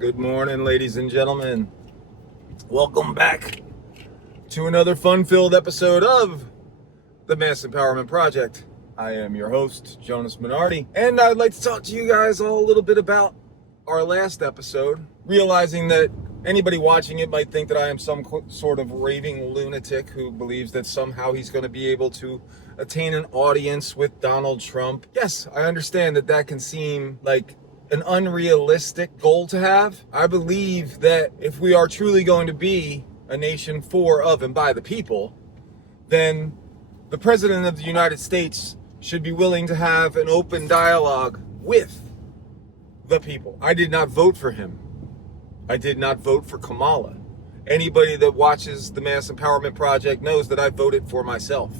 Good morning, ladies and gentlemen. Welcome back to another fun-filled episode of the Mass Empowerment Project. I am your host, Jonas Minardi, and I'd like to talk to you guys all a little bit about our last episode, realizing that anybody watching it might think that I am some sort of raving lunatic who believes that somehow he's going to be able to attain an audience with Donald Trump. Yes, I understand that that can seem like an unrealistic goal to have. I believe that if we are truly going to be a nation for, of, and by the people, then the President of the United States should be willing to have an open dialogue with the people. I did not vote for him. I did not vote for Kamala. Anybody that watches the Mass Empowerment Project knows that I voted for myself.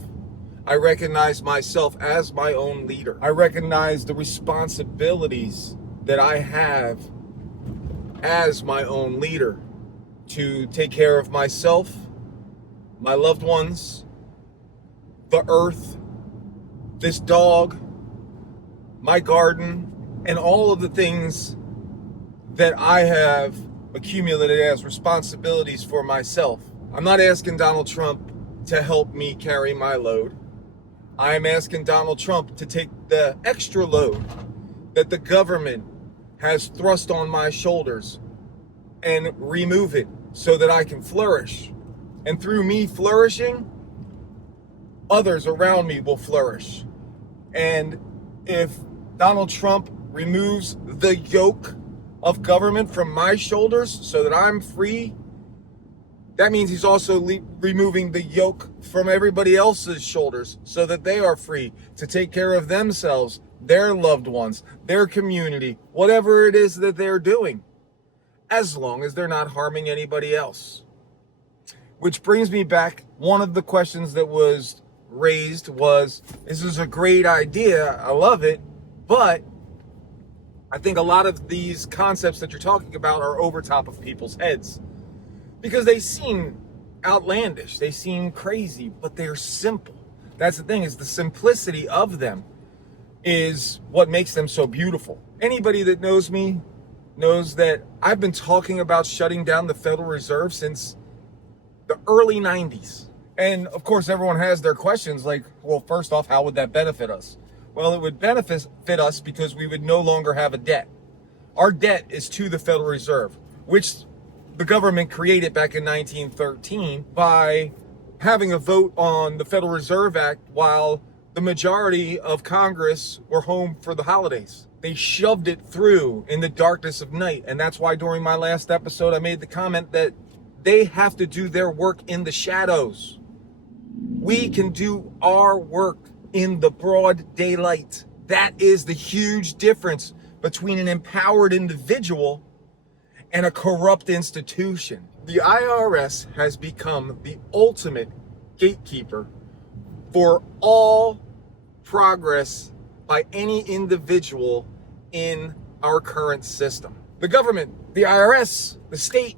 I recognize myself as my own leader. I recognize the responsibilities that I have as my own leader to take care of myself, my loved ones, the earth, this dog, my garden, and all of the things that I have accumulated as responsibilities for myself. I'm not asking Donald Trump to help me carry my load. I am asking Donald Trump to take the extra load that the government has thrust on my shoulders and remove it so that I can flourish. And through me flourishing, others around me will flourish. And if Donald Trump removes the yoke of government from my shoulders so that I'm free, that means he's also removing the yoke from everybody else's shoulders so that they are free to take care of themselves, their loved ones, their community, whatever it is that they're doing, as long as they're not harming anybody else. Which brings me back, one of the questions that was raised was, this is a great idea, I love it, but I think a lot of these concepts that you're talking about are over top of people's heads because they seem outlandish, they seem crazy, but they're simple. That's the thing, is the simplicity of them is what makes them so beautiful. Anybody that knows me knows that I've been talking about shutting down the Federal Reserve since the early 90s. And of course, everyone has their questions like, well, first off, how would that benefit us? Well, it would benefit us because we would no longer have a debt. Our debt is to the Federal Reserve, which the government created back in 1913 by having a vote on the Federal Reserve Act while the majority of Congress were home for the holidays. They shoved it through in the darkness of night. And that's why during my last episode, I made the comment that they have to do their work in the shadows. We can do our work in the broad daylight. That is the huge difference between an empowered individual and a corrupt institution. The IRS has become the ultimate gatekeeper for all progress by any individual in our current system. The government, the IRS, the state,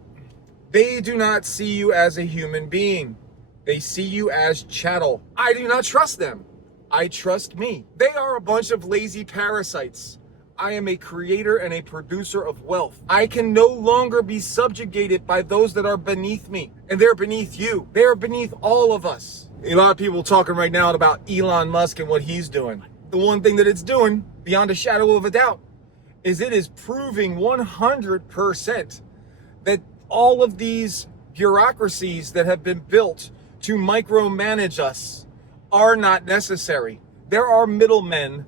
they do not see you as a human being. They see you as chattel. I do not trust them. I trust me. They are a bunch of lazy parasites. I am a creator and a producer of wealth. I can no longer be subjugated by those that are beneath me, and they're beneath you. They are beneath all of us. A lot of people talking right now about Elon Musk and what he's doing. The one thing that it's doing, beyond a shadow of a doubt, is it is proving 100% that all of these bureaucracies that have been built to micromanage us are not necessary. There are middlemen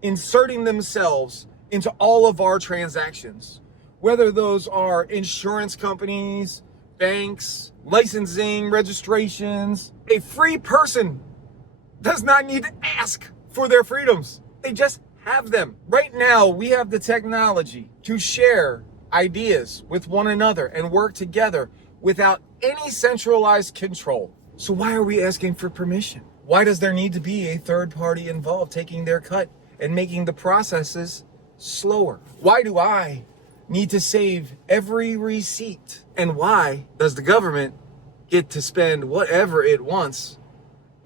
inserting themselves into all of our transactions, whether those are insurance companies, banks, licensing, registrations. A free person does not need to ask for their freedoms. They just have them. Right now, we have the technology to share ideas with one another and work together without any centralized control. So why are we asking for permission? Why does there need to be a third party involved taking their cut and making the processes slower? Why do I need to save every receipt? And why does the government get to spend whatever it wants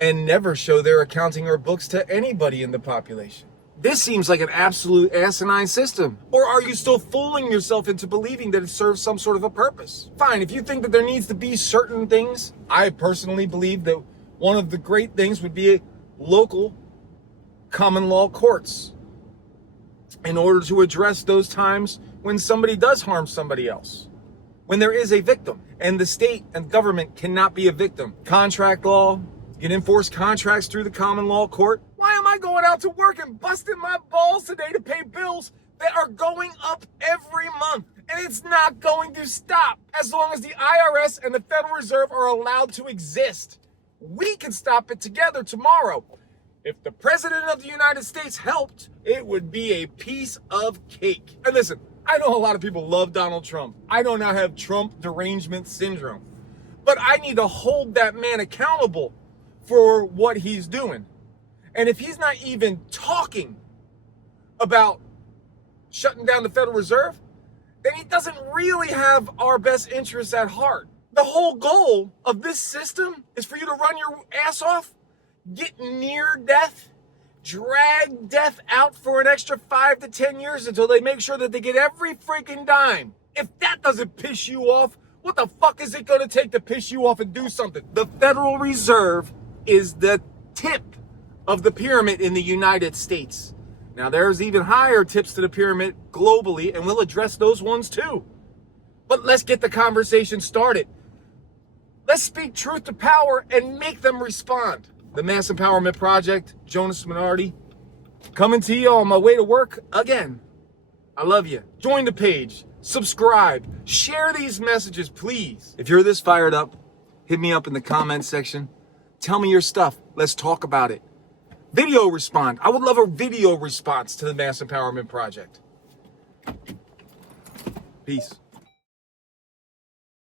and never show their accounting or books to anybody in the population? This seems like an absolute asinine system. Or are you still fooling yourself into believing that it serves some sort of a purpose? Fine, if you think that there needs to be certain things, I personally believe that one of the great things would be local common law courts in order to address those times when somebody does harm somebody else, when there is a victim, and the state and government cannot be a victim. Contract law, you can enforce contracts through the common law court. Why am I going out to work and busting my balls today to pay bills that are going up every month? And it's not going to stop as long as the IRS and the Federal Reserve are allowed to exist. We can stop it together tomorrow. If the President of the United States helped, it would be a piece of cake. And listen, I know a lot of people love Donald Trump. I do not have Trump derangement syndrome. But I need to hold that man accountable for what he's doing. And if he's not even talking about shutting down the Federal Reserve, then he doesn't really have our best interests at heart. The whole goal of this system is for you to run your ass off, get near death, drag death out for an extra 5 to 10 years until they make sure that they get every freaking dime. If that doesn't piss you off, what the fuck is it going to take to piss you off and do something? The Federal Reserve is the tip of the pyramid in the United States. Now, there's even higher tips to the pyramid globally, and we'll address those ones too. But let's get the conversation started. Let's speak truth to power and make them respond. The Mass Empowerment Project, Jonas Minardi, coming to you on my way to work again. I love you. Join the page, subscribe, share these messages, please. If you're this fired up, hit me up in the comments section. Tell me your stuff. Let's talk about it. Video respond. I would love a video response to the Mass Empowerment Project. Peace.